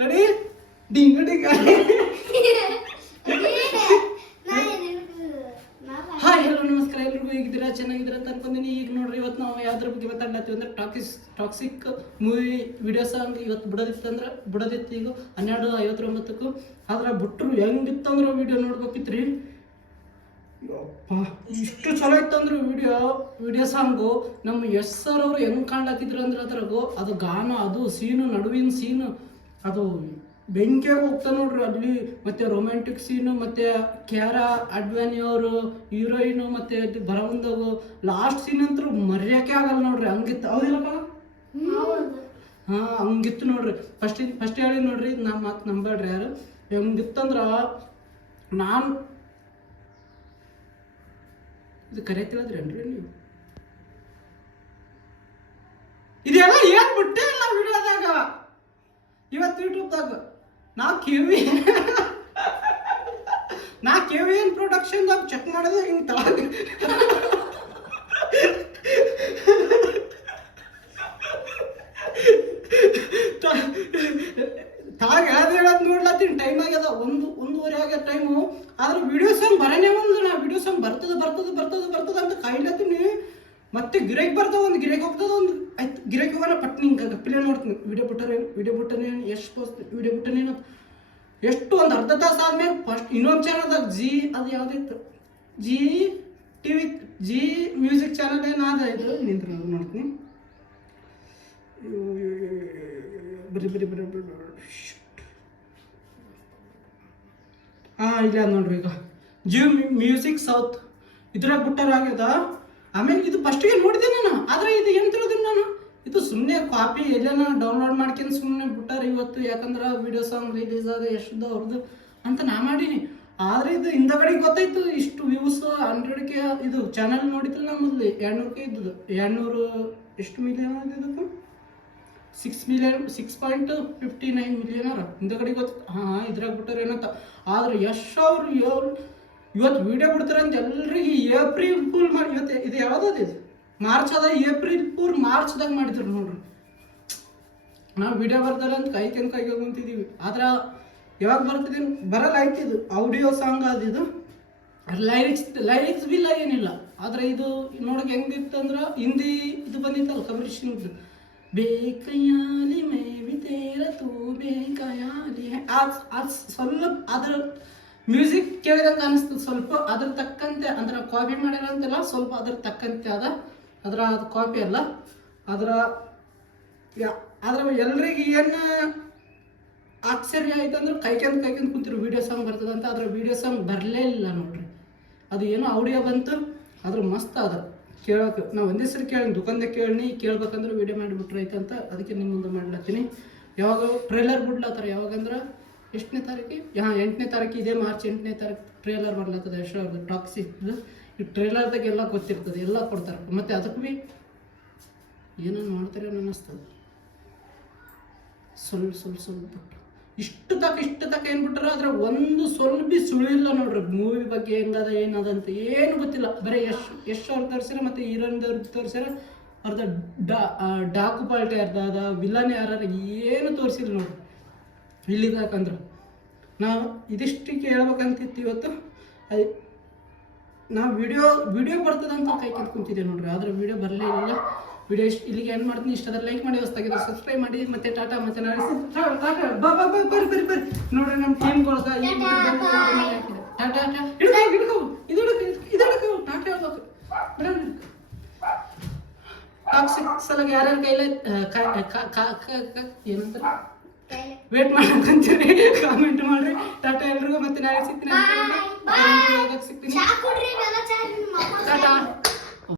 Ready ding ding hi hello ನಮಸ್ಕಾರ ಎಲ್ರಿಗೂ ಹೇಗಿದ್ದೀರಾ ಚೆನ್ನಾಗಿದ್ದೀರಾ ಅಂತ ಅನ್ಕೊಂತೀನಿ. ಈಗ ನೋಡ್ರಿ ಇವತ್ತು ನಾವು ಯಾವ್ದ್ರ ಬಗ್ಗೆ ಮಾತಾಡ್ಲತ್ತೀವಿ ಅಂದ್ರೆ ಟಾಕ್ಸಿಕ್ ಮೂವಿ ವಿಡಿಯೋ ಸಾಂಗ್ ಇವತ್ತು ಬಿಡೋದಿತ್ತು ಈಗ 12:59 ಆದ್ರೆ ಬಿಟ್ರು ಹೆಂಗಿತ್ತಂದ್ರೆ ವಿಡಿಯೋ ನೋಡ್ಬೇಕಿತ್ರಿ. ಯಪ್ಪ ಇಷ್ಟು ಚಲೋ ಇತ್ತಂದ್ರೆ ವಿಡಿಯೋ ಸಾಂಗು ನಮ್ಮ ಯಶ್ ಸರ್ ಅವರು ಹೆಂಗೆ ಕಾಣ್ಲತ್ತಿದ್ರು ಅಂದ್ರೆ ಅದ್ರಾಗು ಅದು ಗಾನ ಅದು ಸೀನು ನಡುವಿನ ಸೀನು ಅದು ಬೆಂಕಿಯಾಗ ಹೋಗ್ತಾ ನೋಡ್ರಿ ಅಲ್ಲಿ. ಮತ್ತೆ ರೊಮ್ಯಾಂಟಿಕ್ ಸೀನು ಮತ್ತೆ ಕ್ಯಾರಾ ಅಡ್ವಾನಿ ಅವರು ಹೀರೋಯಿನು ಮತ್ತೆ ಬರವಂದಾಗ ಲಾಸ್ಟ್ ಸೀನ್ ಅಂತೂ ಮರ್ಯಾಕೆ ಆಗಲ್ಲ ನೋಡ್ರಿ. ಹಂಗಿತ್ತು ಹೌದಿಲ್ಲಪ್ಪ? ಹಂಗಿತ್ತು ನೋಡ್ರಿ. ಫಸ್ಟ್ ಹೇಳಿ ನೋಡ್ರಿ, ನಮ್ಮ ಮಾತು ನಂಬೇಡ್ರಿ ಯಾರು. ಹೆಂಗಿತ್ತಂದ್ರ ನಾನು ಇದು ಕರೆ ತಿಳಿದ್ರೇನ್ರಿ ನೀವು? ಇದೆಲ್ಲ ಏನ್ ಬಿಟ್ಟೇ ಇಲ್ಲ ವಿಡಿಯೋದಾಗ ಇವತ್ತು ಯೂಟ್ಯೂಬ್ದಾಗ. ನಾ ಕೆ ವಿ ಎನ್ ಪ್ರೊಡಕ್ಷನ್ದಾಗ ಚೆಕ್ ಮಾಡಿದ್ರೆ ಹಿಂಗೆ ತಾಗ ಹೇಳೋದು ನೋಡ್ಲತ್ತೀನಿ. ಟೈಮ್ ಆಗ್ಯದ ಒಂದೂವರೆ ಆಗ್ಯದ ಟೈಮು. ಆದ್ರೆ ವಿಡಿಯೋ ಸಾಂಗ್ ಬರನೇ ಒಂದು ನಾ ವಿಡಿಯೋ ಸಾಂಗ್ ಬರ್ತದ ಅಂತ ಕಾಯ್ಲತ್ತೀನಿ. ಮತ್ತೆ ಗಿರೈಕ್ ಬರ್ತಾವ, ಒಂದು ಗಿರೈಕ್ ಹೋಗ್ತದ, ಒಂದು ಆಯ್ತು ಗಿರೈಕ್ ಹೋಗೋಣ ಪಟ್ನಿ ಹಿಂಗೆ ಗಪ್ಪಿಲೆ ನೋಡ್ತೀನಿ. ವಿಡಿಯೋ ಬಿಟ್ಟನೇನು ಎಷ್ಟು ಪೋಸ್ಟ್ ವಿಡಿಯೋ ಬಿಟ್ಟನೇನು ಎಷ್ಟು ಒಂದು ಅರ್ಧ ತಾಸು ಆದ್ಮೇಲೆ ಫಸ್ಟ್ ಇನ್ನೊಂದು ಚಾನಲ್ದಾಗ ಅದು ಯಾವುದಿತ್ತು ಜಿ ಮ್ಯೂಸಿಕ್ ಚಾನಲ್ ಏನಾದ ಇದು ನಿಂತ್ರ ನೋಡ್ತೀನಿ. ಬರೀ ಇಲ್ಲ ನೋಡ್ರಿ ಈಗ ಜಿ ಮ್ಯೂಸಿಕ್ ಸೌತ್ ಇದ್ರಾಗ ಬಿಟ್ಟಾರಾಗ್ಯದ. ಆಮೇಲೆ ಇದು ಫಸ್ಟಿಗೆ ನೋಡಿದೆ ನಾನು. ಆದರೆ ಇದು ಏನು ತಿಳಿದಿಲ್ಲ ನಾನು, ಇದು ಸುಮ್ಮನೆ ಕಾಪಿ ಎಲ್ಲೇನ ಡೌನ್ಲೋಡ್ ಮಾಡ್ಕೊಂಡು ಸುಮ್ಮನೆ ಬಿಟ್ಟಾರ ಇವತ್ತು. ಯಾಕಂದ್ರೆ ವಿಡಿಯೋ ಸಾಂಗ್ ರಿಲೀಸ್ ಆದ ಎಷ್ಟದ ಅವ್ರದ್ದು ಅಂತ ನಾ ಮಾಡೀನಿ. ಆದರೆ ಇದು ಹಿಂದಗಡೆಗೆ ಗೊತ್ತಾಯ್ತು ಇಷ್ಟು ವ್ಯೂಸ್ 100K. ಇದು ಚಾನಲ್ ನೋಡಿದ್ರಲ್ಲ ನಮ್ಮಲ್ಲಿ 200K ಇದ್ದದ್ದು. 200 ಎಷ್ಟು ಮಿಲಿಯನ್ ಇದಕ್ಕೆ 6.59 ಮಿಲಿಯನ್ ಅವ್ರ ಹಿಂದಗಡೆ ಗೊತ್ತು. ಇದ್ರಾಗ ಬಿಟ್ಟಾರ ಏನಂತ. ಆದ್ರೆ ಯಶ್ ಅವ್ರು ಇವತ್ತು ವಿಡಿಯೋ ಬಿಡ್ತಾರೆ ಅಂತ ಎಲ್ರಿಗೆ ಏಪ್ರಿಲ್ ಫುಲ್ ಮಾಡಿ. ಇವತ್ತು ಇದು ಯಾವ್ದದು? ಇದು ಮಾರ್ಚ್ ಅದ. ಏಪ್ರಿಲ್ ಫುಲ್ ಮಾರ್ಚ್ದಾಗ ಮಾಡಿದ್ರು ನೋಡ್ರಿ. ನಾವು ವಿಡಿಯೋ ಬರ್ತಾರೆ ಅಂತ ಕೈಗೆ ಕುಂತಿದ್ದೀವಿ. ಆದ್ರೆ ಯಾವಾಗ ಬರ್ತಿದ್ದೀವಿ ಬರಲ್ಲ ಆಯ್ತು. ಇದು ಆಡಿಯೋ ಸಾಂಗ್ ಅದು. ಲೈರಿಕ್ಸ್ ಬಿಲ್ಲ ಏನಿಲ್ಲ. ಆದ್ರೆ ಇದು ನೋಡಕ್ಕೆ ಹೆಂಗಿತ್ತಂದ್ರೆ ಹಿಂದಿ ಇದು ಬಂದಿತ್ತಲ್ಲ ಕಬೀರ್ ಸಿಂಗ್ ಬೇಕಯಾಲಿ ಮೇ ಬಿ ತೇರ ತೂ ಬೇಕಯಾಲಿ ಅದು ಸ್ವಲ್ಪ ಅದ್ರ ಮ್ಯೂಸಿಕ್ ಕೇಳಿದಂಗೆ ಅನಿಸ್ತದೆ. ಸ್ವಲ್ಪ ಅದ್ರ ತಕ್ಕಂತೆ ಅಂದ್ರೆ ಕಾಪಿ ಮಾಡ್ಯಾರ ಅಂತೆಲ್ಲ ಸ್ವಲ್ಪ ಅದ್ರ ತಕ್ಕಂತೆ ಅದು ಕಾಪಿ ಅಲ್ಲ. ಆದ್ರೆ ಎಲ್ರಿಗೆ ಏನು ಆಶ್ಚರ್ಯ ಆಯ್ತು ಅಂದ್ರೆ ಕೈಕೊಂಡ್ ಕುಂತಿರು ವಿಡಿಯೋ ಸಾಂಗ್ ಬರ್ತದಂತ. ಅದ್ರ ವಿಡಿಯೋ ಸಾಂಗ್ ಬರಲೇ ಇಲ್ಲ ನೋಡ್ರಿ. ಅದು ಏನೋ ಆಡಿಯೋ ಬಂತು. ಅದ್ರ ಮಸ್ತ್ ಅದ ಕೇಳೋಕೆ. ನಾವು ಒಂದೇ ಸರಿ ದುಕಾನ್ದಾಗ ಕೇಳ್ಬೇಕಂದ್ರೆ ವಿಡಿಯೋ ಮಾಡಿಬಿಟ್ರೈತಂತ ಅದಕ್ಕೆ ನಿಮ್ಮ ಮುಂದೆ ಮಾಡ್ಲತ್ತೀನಿ. ಯಾವಾಗ ಟ್ರೇಲರ್ ಬಿಡ್ಲತ್ತಾರ ಯಾವಾಗಂದ್ರೆ ಎಷ್ಟನೇ ತಾರೀಕು? 8ನೇ ತಾರೀಕು. ಇದೇ ಮಾರ್ಚ್ 8ನೇ ತಾರೀಕು ಟ್ರೇಲರ್ ಬರ್ಲತ್ತದ ಯಶ್ ಅವ್ರದ್ದು ಟಾಕ್ಸಿಕ್. ಈ ಟ್ರೇಲರ್ದಾಗ ಎಲ್ಲ ಗೊತ್ತಿರ್ತದೆ, ಎಲ್ಲ ಕೊಡ್ತಾರೆ. ಮತ್ತು ಅದಕ್ಕೆ ಭೀ ಏನೋ ಮಾಡ್ತಾರೆ ಅನ್ನಿಸ್ತದೆ. ಸ್ವಲ್ಪ ಇಷ್ಟು ತಕ್ಕ ಏನು ಬಿಟ್ಟಾರ. ಅದ್ರ ಒಂದು ಸ್ವಲ್ಪ ಭೀ ಸುಳಿಲ್ಲ ನೋಡ್ರಿ. ಮೂವಿ ಬಗ್ಗೆ ಹೆಂಗದ ಏನದಂತ ಏನು ಗೊತ್ತಿಲ್ಲ. ಬರೀ ಯಶ್ ಅವ್ರು ತೋರಿಸ್ಯಾರ ಮತ್ತು ಹೀರೋಯಿನ್ದವ್ರಿಗೆ ತೋರಿಸ್ಯಾರ. ಅವ್ರದ್ದು ಡಾಕು ಪಾಲ್ಟಿ ಅದ ವಿಲನ್ ಯಾರು ಏನು ತೋರಿಸಿಲ್ಲ ನೋಡ್ರಿ ಇಲ್ಲಿದಾಕಂದ್ರೆ. ನಾವು ಇದಿಷ್ಟಕ್ಕೆ ಹೇಳ್ಬೇಕಂತಿತ್ತು ಇವತ್ತು. ಅದು ನಾವು ವಿಡಿಯೋ ಬರ್ತದಂತ ಕೈಕೊಂಡು ಕುಂತಿದ್ದೆ ನೋಡ್ರಿ. ಆದರೆ ವಿಡಿಯೋ ಬರಲೇ ಇಲ್ಲ. ವಿಡಿಯೋ ಇಲ್ಲಿಗೆ ಏನು ಮಾಡ್ತೀನಿ. ಇಷ್ಟದ ಲೈಕ್ ಮಾಡಿ, ಹೊಸದಾಗಿದ್ರೆ ಸಬ್ಸ್ಕ್ರೈಬ್ ಮಾಡಿ. ಮತ್ತೆ ಟಾಟಾ. ಮತ್ತೆ ನಾಳೆ ಬರ್ರಿ ನೋಡ್ರಿ ನಮ್ಮ ಟೀಮ್ಗಳ್ಗೆ ಟಾಟಾ ಹಿಡ್ಕೋ ಇದು ಟಾಟಾ ಹೇಳ್ಬೇಕು. ಟಾಕ್ಸಿಕ್ ಸಲಗ ಯಾರ್ಯಾರ ಕೈಲ ಏನಂತಾರೆ ವೇಟ್ ಮಾಡ್ಕೊಂತೀರಿ ಕಾಮೆಂಟ್ ಮಾಡ್ರಿ. ಟಾಟಾ ಎಲ್ರಿಗೂ. ಮತ್ತೆ ನಾಳೆ ಸಿಗ್ತೀನಿ. ಟಾಟಾ.